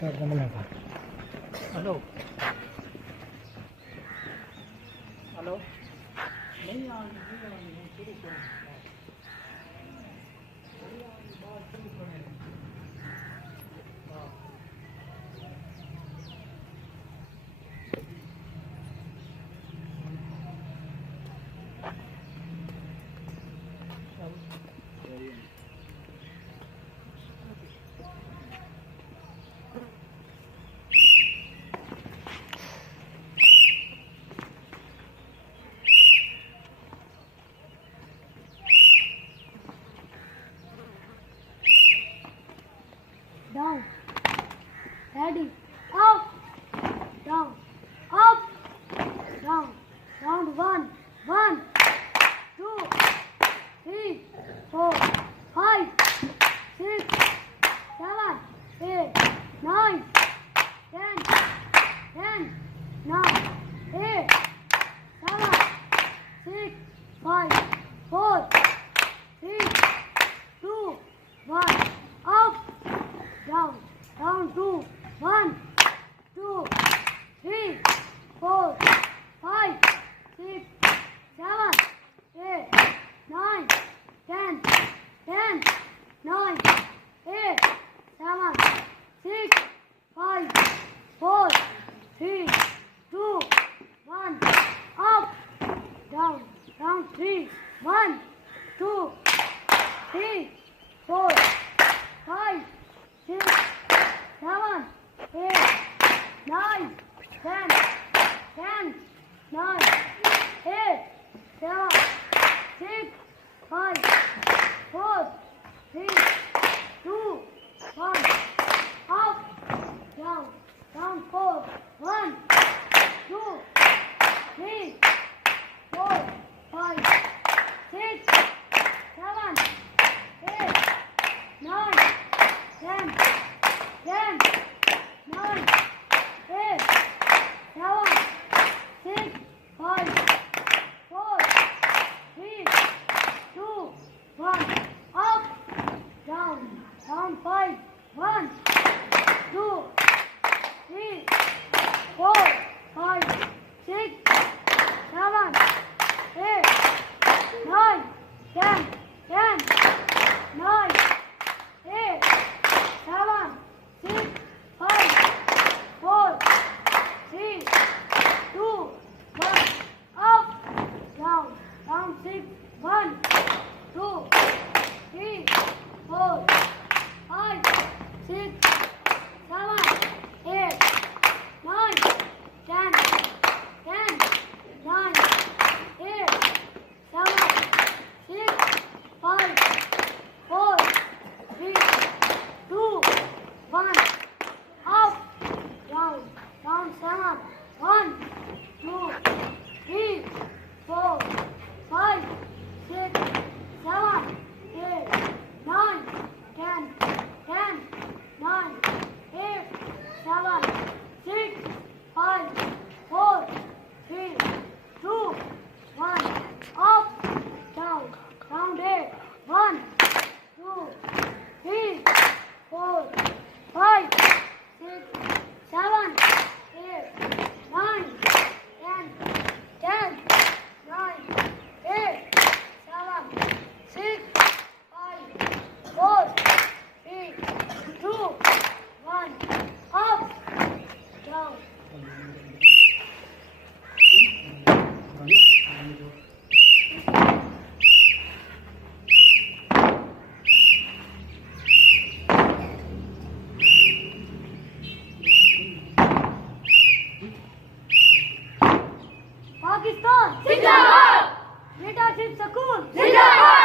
Hello hello नहीं आ रही शुरू करो down, ready, up, down, up, down, round 1, 1, 2, 3, 4, 5, 6, 7, 8, 9, 10, 10, 9, 8, 7, 6, 5, 4, 3, 2, 1, up, down, down 2, 1, 2, 3, 4, 5, 6, 7, 8, 9, 10, 10, 9, 8, 7, 6, 5, 4, 3, 2, 1, up, down, down 3, 1, 2, 3, 4, 5, 6, 7, 8, 9, 10, 10, 9, 8, 7, 6, 5, 4, 3, 2, 1, up, down, down 4, 1, 2, 3, 4, 5, 6, 7, 8, 9, 10, 10, 9, 8, 7, 6, 5, 4, 3, 2, 1, up, down, down 5, 1, 2, 3, 4, 5, 6, 7, 8, 9, 10, 10, 9, 8, 7, 6, 5, 4, 3, 2, 1, up, down, down 6, 1, 2, 3, 4, 5, 6, 7, 8, 9, 10, 10, 9, 8, 7, 6, 5, 4, 3, 2, 1, up, down, down 7, 1, 2, 3, 4, 5, 6, 7, 8, 9, 10, 10, 9, 8, 7, 6, 5, 4, 3, 2, 1, up, down, down 8, 1, 2, 3, 4, 5, 6, 7, 8, 9, 10, 10, 9, 8, 7, 6, 5, 4, 3, 2, 1, up, down. Pakistan जिंदाबाद, leadership सकून जिंदाबाद।